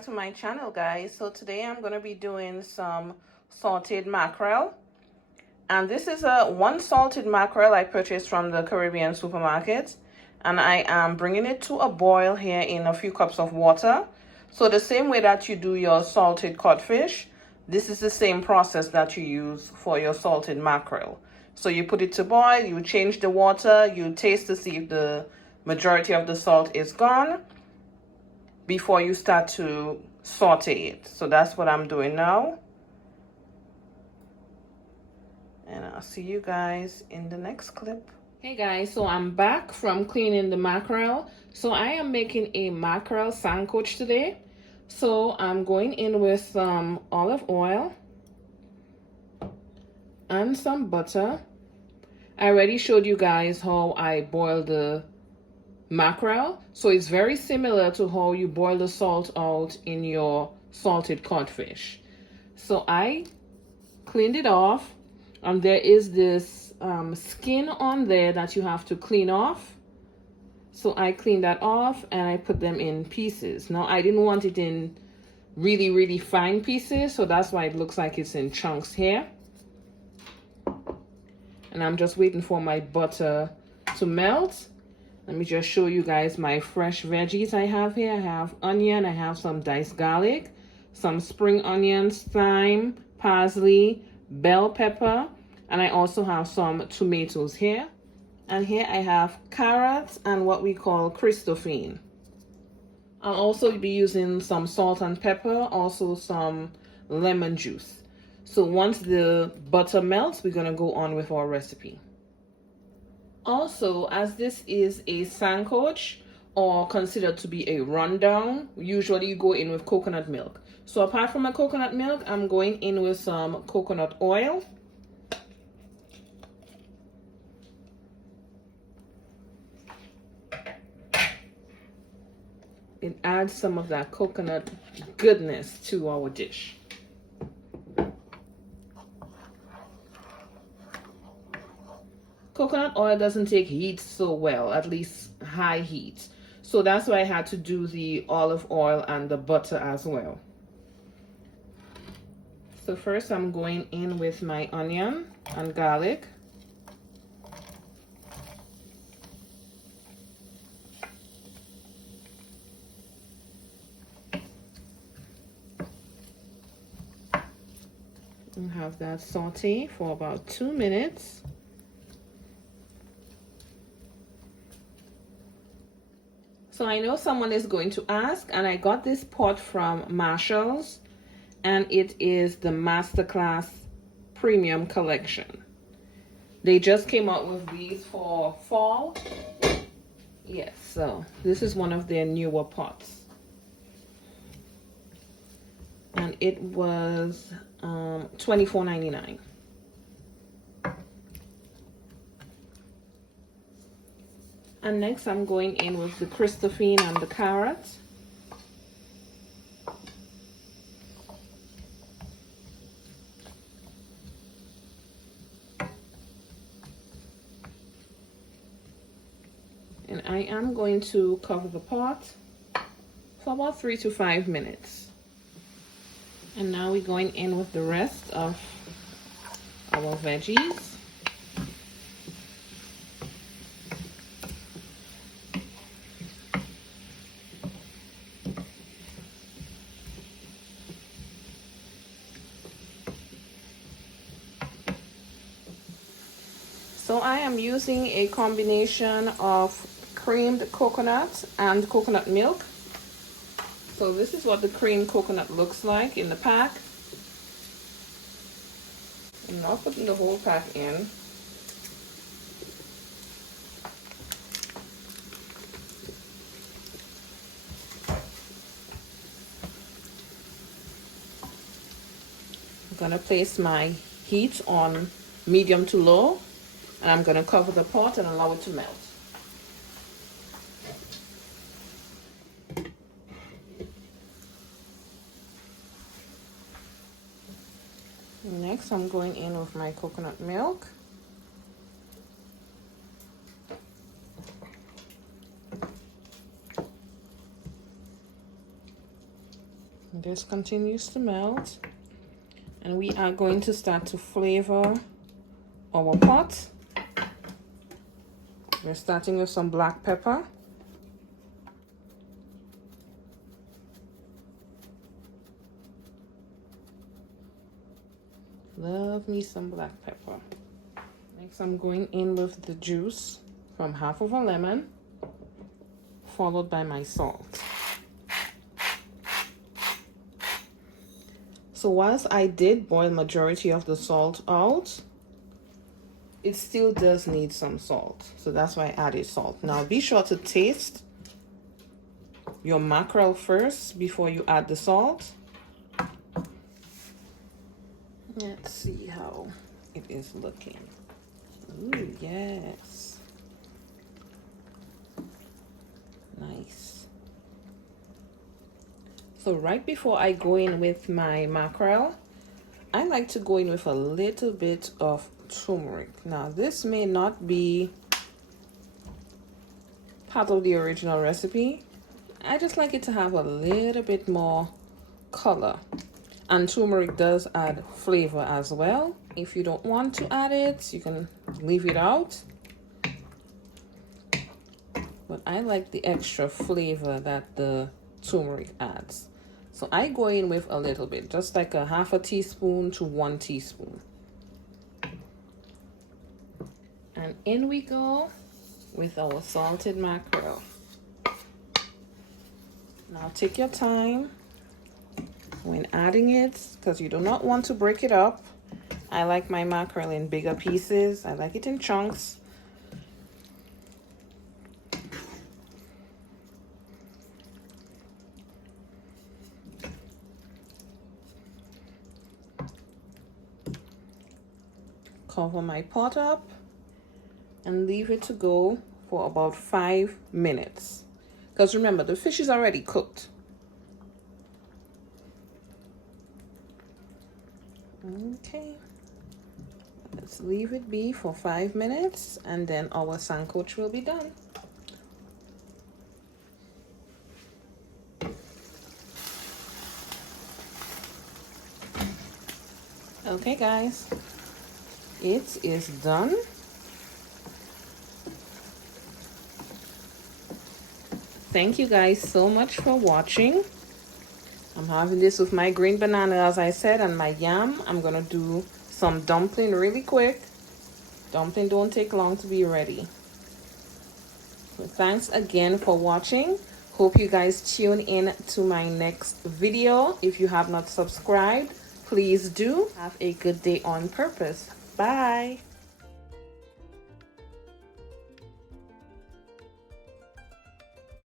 back to my channel, guys. So today I'm going to be doing some salted mackerel, and this is one salted mackerel I purchased from the Caribbean supermarket, and I am bringing it to a boil here in a few cups of water. So the same way that you do your salted codfish, this is the same process that you use for your salted mackerel. So you put it to boil, you change the water, you taste to see if the majority of the salt is gone before you start to saute it. So that's what I'm doing now. And I'll see you guys in the next clip. Hey guys, so I'm back from cleaning the mackerel. So I am making a mackerel sancoche today. So I'm going in with some olive oil and some butter. I already showed you guys how I boil the mackerel, so it's very similar to how you boil the salt out in your salted codfish. So I cleaned it off, and there is this skin on there that you have to clean off. So I cleaned that off and I put them in pieces. Now I didn't want it in really fine pieces, so that's why it looks like it's in chunks here. And I'm just waiting for my butter to melt. Let me just show you guys my fresh veggies I have here. I have onion, I have some diced garlic, some spring onions, thyme, parsley, bell pepper, and I also have some tomatoes here. And here I have carrots and what we call christophene. I'll also be using some salt and pepper, also some lemon juice. So once the butter melts, we're gonna go on with our recipe. Also, as this is a sancoche, or considered to be a rundown, usually you go in with coconut milk. So apart from my coconut milk, I'm going in with some coconut oil. It adds some of that coconut goodness to our dish. Coconut oil doesn't take heat so well, at least high heat. So that's why I had to do the olive oil and the butter as well. So first I'm going in with my onion and garlic. And have that saute for about 2 minutes. So I know someone is going to ask, and I got this pot from Mackerel's, and it is the Masterclass Premium Collection. They just came out with these for fall. Yes, so this is one of their newer pots. And it was $24.99. And next I'm going in with the christophene and the carrots. And I am going to cover the pot for about 3 to 5 minutes. And now we're going in with the rest of our veggies. So I am using a combination of creamed coconut and coconut milk. So this is what the creamed coconut looks like in the pack. I'm not putting the whole pack in. I'm gonna place my heat on medium to low. And I'm going to cover the pot and allow it to melt. Next, I'm going in with my coconut milk. This continues to melt. And we are going to start to flavor our pot. We're starting with some black pepper. Love me some black pepper. Next, I'm going in with the juice from half of a lemon, followed by my salt. So whilst I did boil majority of the salt out, it still does need some salt. So that's why I added salt. Now be sure to taste your mackerel first before you add the salt. Let's see how it is looking. Ooh, yes. Nice. So right before I go in with my mackerel, I like to go in with a little bit of turmeric. Now this may not be part of the original recipe. I just like it to have a little bit more color. And turmeric does add flavor as well. If you don't want to add it, you can leave it out. But I like the extra flavor that the turmeric adds. So I go in with a little bit, just like a half a teaspoon to 1 teaspoon. And in we go with our salted mackerel. Now take your time when adding it, because you do not want to break it up. I like my mackerel in bigger pieces. I like it in chunks. Cover my pot up and leave it to go for about 5 minutes. Because remember, the fish is already cooked. Okay, let's leave it be for 5 minutes and then our sancoche will be done. Okay guys, it is done. Thank you guys so much for watching. I'm having this with my green banana, as I said, and my yam. I'm gonna do some dumpling really quick. Dumpling don't take long to be ready. So thanks again for watching. Hope you guys tune in to my next video. If you have not subscribed, please do. Have a good day on purpose. Bye.